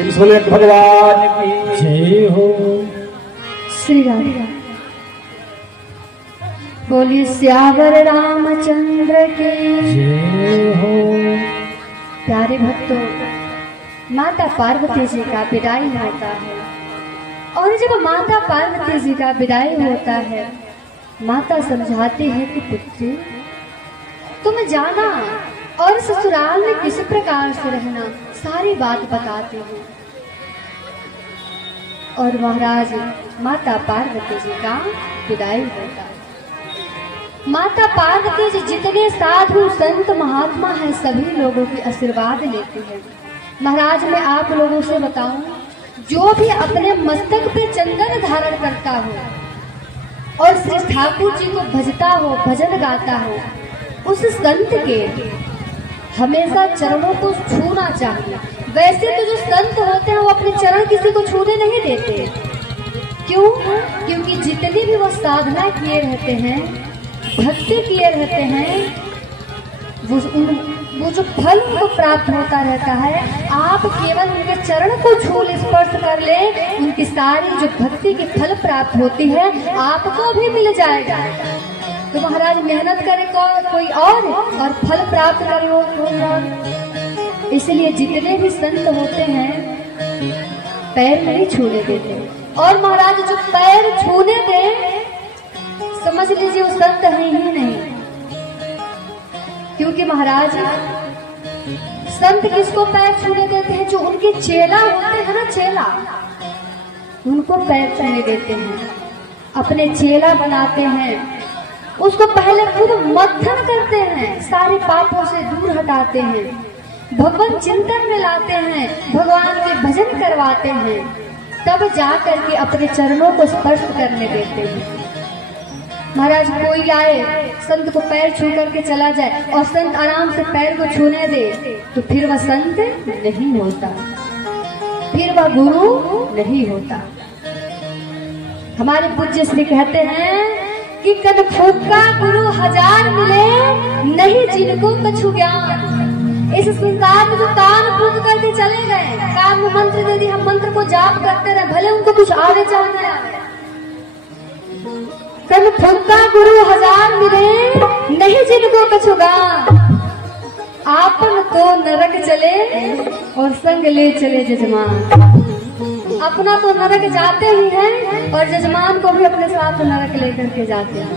भगवान की जय हो। श्री राम। बोलिए श्यावर रामचंद्र की जय हो। प्यारे भक्तों, माता पार्वती जी का विदाई होता है और जब माता पार्वती जी का विदाई होता है, माता समझाती है कि पुत्री तुम जाना और ससुराल में किस प्रकार से रहना, सारी बात बताती हूँ। और महाराज माता पार्वती जी का विदाई होता है। माता पार्वती जी जितने साधु संत महात्मा हैं सभी लोगों की आशीर्वाद लेती है। महाराज मैं आप लोगों से बताऊं, जो भी अपने मस्तक पे चंदन धारण करता हो और श्री ठाकुर जी को भजता हो, भजन गाता हो, उस संत के हमेशा चरणों को छूना चाहिए। वैसे तो जो संत होते हैं वो अपने चरण किसी को छूने नहीं देते। क्यों? क्योंकि जितनी भी वो साधना किए रहते हैं, भक्ति किए रहते हैं, वो जो फल उनको प्राप्त होता रहता है, आप केवल उनके चरण को छू स्पर्श कर ले, उनकी सारी जो भक्ति की फल प्राप्त होती है आपको भी मिल जाएगा। तो महाराज मेहनत करे कोई और फल प्राप्त करे कोई और। इसलिए जितने भी संत होते हैं पैर नहीं छूने देते, और महाराज जो पैर छूने दे समझ लीजिए वो संत है ही नहीं। क्योंकि महाराज संत किसको पैर छूने देते हैं? जो उनके चेला होते हैं ना, चेला, उनको पैर छूने देते हैं, अपने चेला बनाते हैं, उसको पहले खुद मत्थन करते हैं, सारे पापों से दूर हटाते हैं, भगवान चिंतन में लाते हैं, भगवान के भजन करवाते हैं, तब जा करके अपने चरणों को स्पर्श करने देते हैं। महाराज कोई आए संत को पैर छू करके चला जाए और संत आराम से पैर को छूने दे, तो फिर वह संत नहीं होता, फिर वह गुरु नहीं होता। हमारे पूज्य श्री कहते हैं कि कद फूका गुरु हजार मिले, नहीं जिनको कछु ज्ञान। इस संसार में जो कान फूक करके चले गए, कान में मंत्र दे दिया, हम मंत्र को जाप करते रहे, भले उनको कुछ आगे जाने आए। कद फूका गुरु हजार मिले, नहीं जिनको कछु ज्ञान। आपन तो नरक चले और संग ले चले जजमान। अपना तो नरक जाते ही हैं और जजमान को भी अपने साथ नरक लेकर के जाते हैं।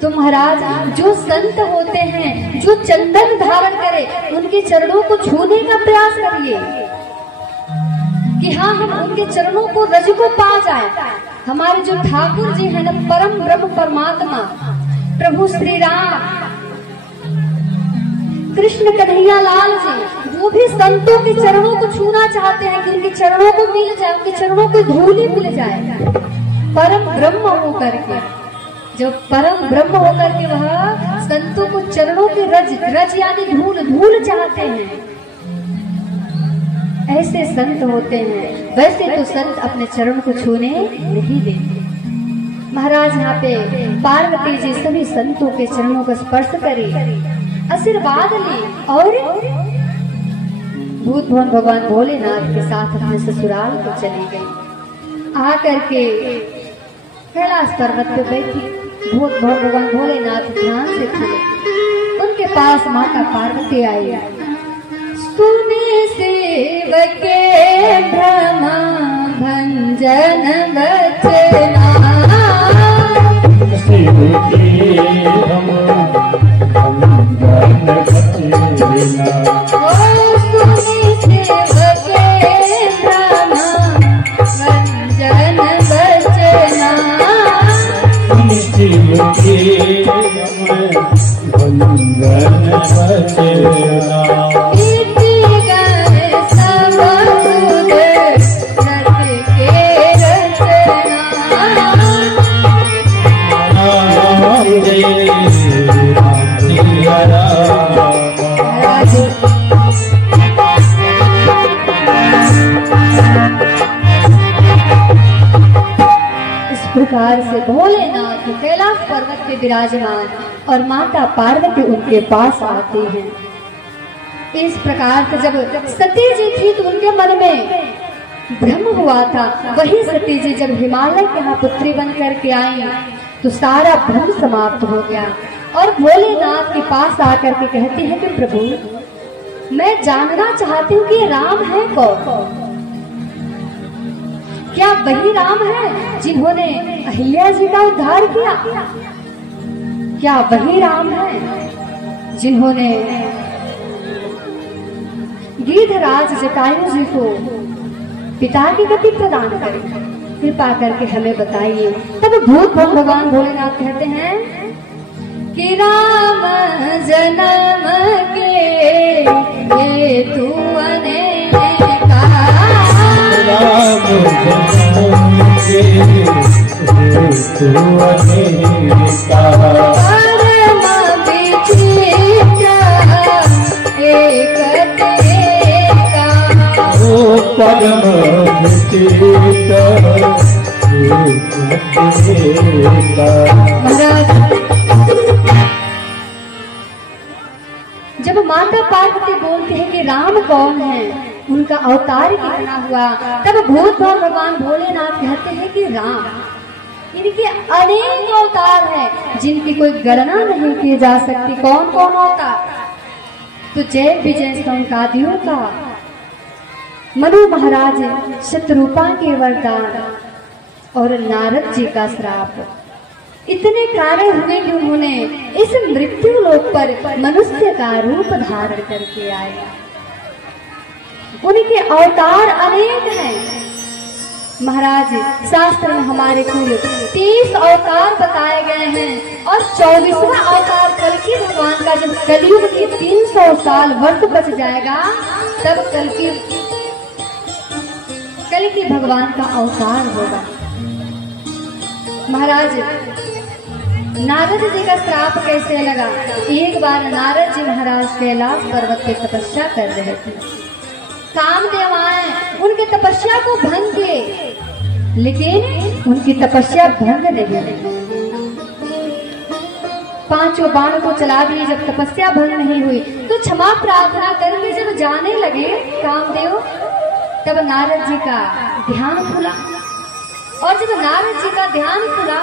तो महाराज जो संत होते हैं, जो चंदन धारण करे, उनके चरणों को छूने का प्रयास करिए कि हाँ हम उनके चरणों को रज को पा जाए। हमारे जो ठाकुर जी है ना, परम ब्रह्म परमात्मा प्रभु श्री राम कृष्ण कन्हैया लाल जी, वो भी संतों के चरणों को छूना चाहते हैं कि उनके चरणों को मिल जाए, उनके चरणों को धूल मिल जाए। परम ब्रह्म होकर के, जब परम ब्रह्म होकर के वह संतों को चरणों के रज यानी धूल चाहते हैं, ऐसे संत होते हैं। वैसे तो संत अपने चरण को छूने नहीं देते। महाराज यहाँ पे पार्वती जी सभी संतों के चरणों को स्पर्श करे, आशीर्वाद ली और भूत भवन भगवान भोलेनाथ के साथ अपने ससुराल को चली गई। आकर के कैलाश पर्वत पे बैठी, भूत भगवान भोलेनाथ ध्यान से थे। उनके पास माता पार्वती आई। सुने सेवक भ्रम भंजन बचना, प्रकार से भोलेनाथ कैलाश पर्वत पे विराजमान और माता पार्वती उनके पास आती हैं। इस प्रकार से जब सती जी थी तो उनके मन में भ्रम हुआ था। वही सती जी जब हिमालय के यहाँ पुत्री बन करके आई तो सारा भ्रम समाप्त हो गया और भोलेनाथ के पास आकर के कहती है कि प्रभु मैं जानना चाहती हूँ कि ये राम है कौन? क्या वही राम है जिन्होंने अहिल्या जी का उद्धार किया? क्या वही राम है जिन्होंने गिद्धराज जटायु जी को पिता की गति प्रदान करी? कृपा करके हमें बताइए। तब भूत भगवान भोलेनाथ कहते हैं कि राम जन्म के ये तू अनेका, राम जन्म के तू अनेका, परम विचित्र एक तेरा, ओ परम विचित्र एक तेरा। महाराज जब माता पार्वती बोलते हैं कि राम कौन है, उनका अवतार कितना हुआ, तब भूत भगवान भोलेनाथ कहते हैं कि राम इनके अनेक अवतार हैं जिनकी कोई गणना नहीं की जा सकती। कौन कौन अवतार? तो जय विजय संकादियों का, मनु महाराज शत्रुपा के वरदान और नारद जी का श्राप, इतने कार्य हुए कि उन्होंने इस मृत्यु लोक पर मनुष्य का रूप धारण करके आए। उनके अवतार अनेक हैं महाराज। शास्त्र में हमारे कुल 30 अवतार बताए गए हैं और 24वां अवतार कल्कि भगवान का जब कलयुग के 300 साल वर्ष बच जाएगा तब कल्कि भगवान का अवतार होगा। महाराज नारद जी का श्राप कैसे लगा? एक बार नारद जी महाराज कैलाश पर्वत पे तपस्या कर रहे थे। कामदेव आए, उनकी तपस्या को भंग किए, लेकिन उनकी तपस्या भंग नहीं हुई। 5 बाण को चला दिए। जब तपस्या भंग नहीं हुई तो क्षमा प्रार्थना करके जब जाने लगे कामदेव, तब नारद जी का ध्यान खुला और जब नारद जी का ध्यान खुला